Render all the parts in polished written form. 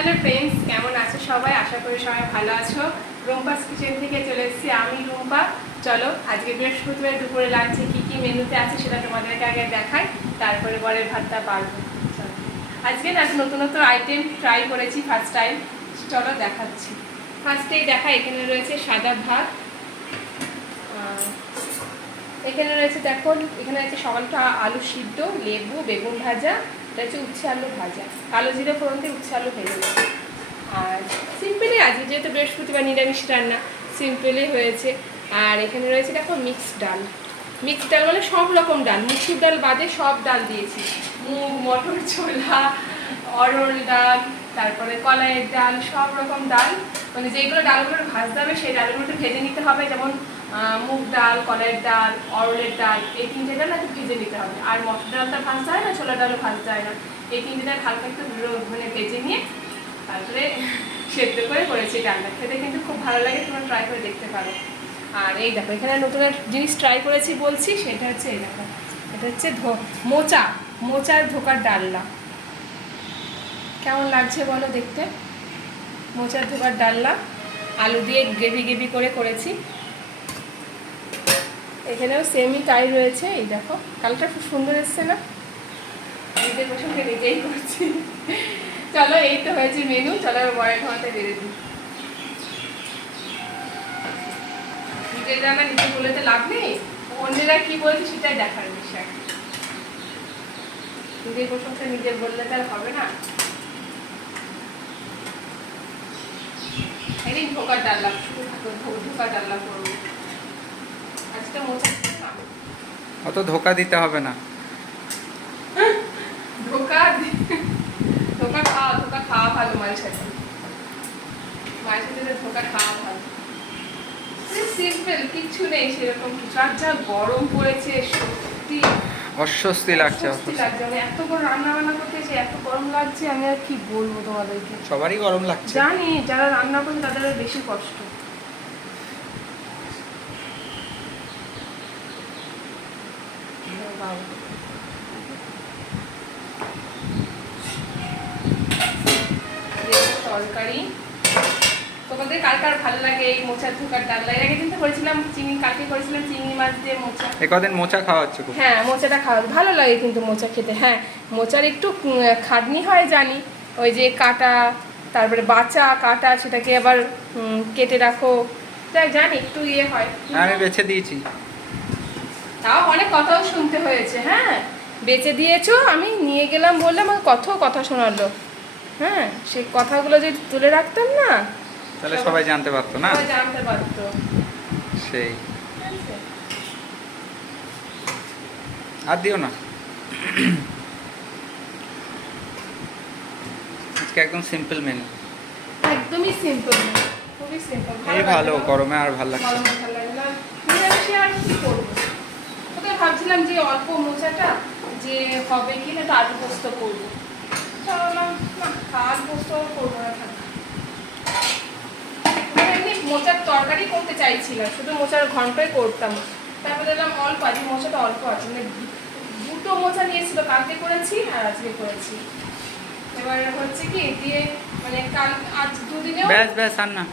Hello friends, কেমন আছো সবাই? আশা করি সবাই ভালো আছো। রুম্পাস কিচেন থেকে চলে এসেছি আমি রুম্পা। চলো আজকে বৃহস্পতিবার দুপুরে লাঞ্চে কী কী মেনুতে আছে সেটা তোমাদেরকে আগে দেখাই, তারপরে বরের ভাতটা পারবো। আজকে না নতুন নতুন আইটেম ট্রাই করেছি ফার্স্ট টাইম, চলো দেখাচ্ছি। ফার্স্টেই দেখা, এখানে রয়েছে সাদা ভাত, এখানে রয়েছে দেখো, এখানে আছে সকালটা আলু সিদ্ধ, লেবু, বেগুন ভাজা, এটা হচ্ছে উচ্ছে আলু ভাজা, কালো জিরে ফোড়ন দিয়ে উচ্ছে আলু ভেজে নেবে। আর সিম্পলি আজকে যেহেতু বৃহস্পতিবার নিরামিষ রান্না, সিম্পলি হয়েছে। আর এখানে রয়েছে দেখো মিক্সড ডাল। মিক্সড ডাল মানে সব রকম ডাল, মুসুর ডাল বাদে সব ডাল দিয়েছি, মুগ, মটর, ছোলা, অরল ডাল, তারপরে কলাইয়ের ডাল, সব রকম ডাল। মানে যেগুলো ডালগুলো ভাজতে হবে সেই ডালগুলো ভেজে নিতে হবে, যেমন মুগ ডাল, কলাইয়ের ডাল, অরলের ডাল, এই তিনটে ডাল একটু ভেজে নিতে হবে। আর মটর ডালটা ভাজতে হয় না, ছোলা ডালও ভাজতে হয় না, এই তিনটে ডাল হালকা একটু মানে ভেজে নিয়ে তারপরে সেদ্ধ করে করেছি ডালটা। খেতে কিন্তু খুব ভালো লাগে, তোমরা ট্রাই করে দেখতে পারো। আর এই দেখো, এখানে নতুন একটা জিনিস ট্রাই করেছি বলছি, সেটা হচ্ছে এই দেখো, এটা হচ্ছে মোচার ধোকার ডালনা। কেমন লাগছে বলো দেখতে? মোচার ধোকার ডালনা আলু দিয়ে গ্রেভি করে করেছি। এখানেও সেমই টাই রয়েছে, এই দেখো কালারটা খুব সুন্দর এসছে না? নিজের প্রসঙ্গে নিজেই করছি। চলো এই তো হয়েছে মেনু, চলো বড়াই খাওয়াতে বেড়ে দিই। নিজের রান্না নিজে বলে তো লাভ নেই, অন্যেরা কি বলছে সেটাই দেখার বিষয়। নিজের প্রশংসা নিজের বললে তো আর হবে না। একদিন ধোকার ডাল্লা, ধোকার ডাল্লা করবো আজকে। মোচা অত ধোকা দিতে হবে না। ধোকা খাওয়া ভালো, মায়ের সাথে ধোকা খাওয়া ভালো। সিম্পল, কিচ্ছু নেই সেরকম কিছু। আর যা গরম পড়েছে, সত্যি অস্বস্তি লাগছে। আমি এত বড় রান্না বান্না করতেছি, এত গরম লাগছে, আমি আর কি বলবো তোমাদেরকে। সবারই গরম লাগছে, জানি, যারা রান্না করে তাদের বেশি কষ্ট। তরকারি তোমাদের কার কার ভালো লাগে এই মোচার ধোকার ডাল? এর আগে কিন্তু করেছিলাম চিংড়ি মাছ দিয়ে মোচা। একদিন মোচা খাওয়া হচ্ছে খুব। হ্যাঁ, মোচাটা খাওয়া ভালো লাগে কিন্তু মোচা খেতে। হ্যাঁ, মোচার একটু খাটনি হয় জানি, ওই যে কাটা, তারপরে বাঁচা কাটা, সেটাকে আবার কেটে রাখো, তাই জানি একটু ইয়ে হয়। আমি বেছে দিয়েছি, তাও অনেক কথাও শুনতে হয়েছে। হ্যাঁ, বেচে দিয়েছো, আমি নিয়ে গেলাম বললাম, আমাকে কত কথা শোনালো। হ্যাঁ, সেই কথাগুলো যদি তুলে রাখতাম না, তাহলে সবাই জানতে পারতো না, জানতে পারতো। সেই আর দিও না। আজকে একদম সিম্পল মেনু, একদমই সিম্পল, খুবই সিম্পল। এই ভালো, গরমে আর ভালো লাগছে। গরমে ভালো লাগে না, নিরামিষে আর কি করবো। ওদের ভাবছিলাম যে অল্প মোচাটা যে হবে কি না, আলু পোস্ত করবো। ভাবলাম না, আলু পোস্ত করবো না, থাক। এমনি মোচার তরকারি করতে চাইছিলাম, শুধু মোচার ঘন্টই করতাম। তারপরে দেখলাম অল্প, আজকে মোচাটা অল্প আছে, মানে দুটো মোচা নিয়েছিল, কালকে করেছি আর আজকে করেছি। এবার হচ্ছে কি দিয়ে, মানে কাল আজ দুদিনে ব্যাস আর না।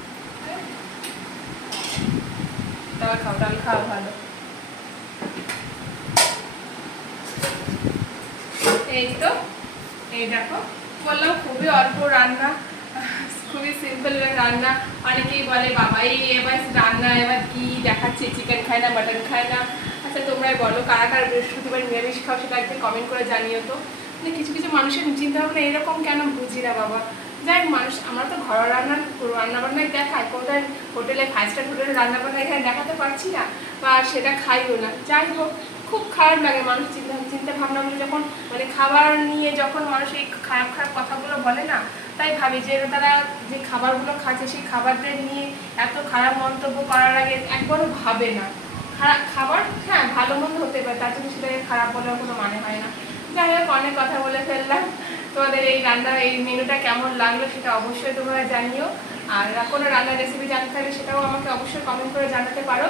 ডাল খাওয়া ভালো। এই তো, এই দেখো বললাম খুবই অল্প রান্না, খুবই সিম্পল রান্না। অনেকেই বলে বাবা এই এবার রান্না এবার কি দেখাচ্ছে, চিকেন খায় না, মাটন খায় না। আচ্ছা তোমরাই বলো, কারা কারা বৃহস্পতিবার নিরামিষ খাও, সেটা একদিন কমেন্ট করে জানিও তো। মানে কিছু কিছু মানুষের চিন্তা ভাবনা এরকম কেন বুঝি না বাবা। যাই হোক, মানুষ, আমরা তো ঘরোয়া রান্নাবান্নায় দেখায়, কোথায় হোটেলে, 5 স্টার হোটেলে রান্নাবান্না এখানে দেখাতে পারছি না, বা সেটা খাইও না। যাই হোক, খুব খারাপ লাগে মানুষ চিন্তা ভাবনাগুলো যখন, মানে খাবার নিয়ে যখন মানুষ এই খারাপ কথাগুলো বলে না, তাই ভাবি যে তারা যে খাবারগুলো খাচ্ছে সেই খাবারদের নিয়ে এত খারাপ মন্তব্য করার আগে একবারও ভাবে না। খাবার হ্যাঁ ভালো মন্দ হতে পারে, তার জন্য সেটাকে খারাপ বলার কোনো মানে হয় না। যাই হোক, অনেক কথা বলে ফেললাম। তোমাদের এই রান্নার এই মেনুটা কেমন লাগলো সেটা অবশ্যই তোমরা জানিও। আর কোনো রান্নার রেসিপি জানতে থাকলে সেটাও আমাকে অবশ্যই কমেন্ট করে জানাতে পারো।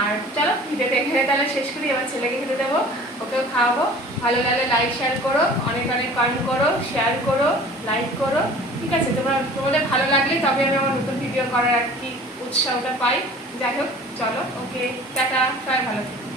আর চলো ভিডিওটা এখানে তাহলে শেষ করি, এবার ছেলেকে খেতে দেবো, ওকেও খাওয়াবো। ভালো লাগলে লাইক শেয়ার করো, অনেক কমেন্ট করো, শেয়ার করো, লাইক করো, ঠিক আছে, তোমাদের ভালো লাগলে তবে আমি আমার নতুন ভিডিও করার আর কি উৎসাহটা পাই। যাই হোক, চলো, ওকে, টাটা, সবাই ভালো থেকো।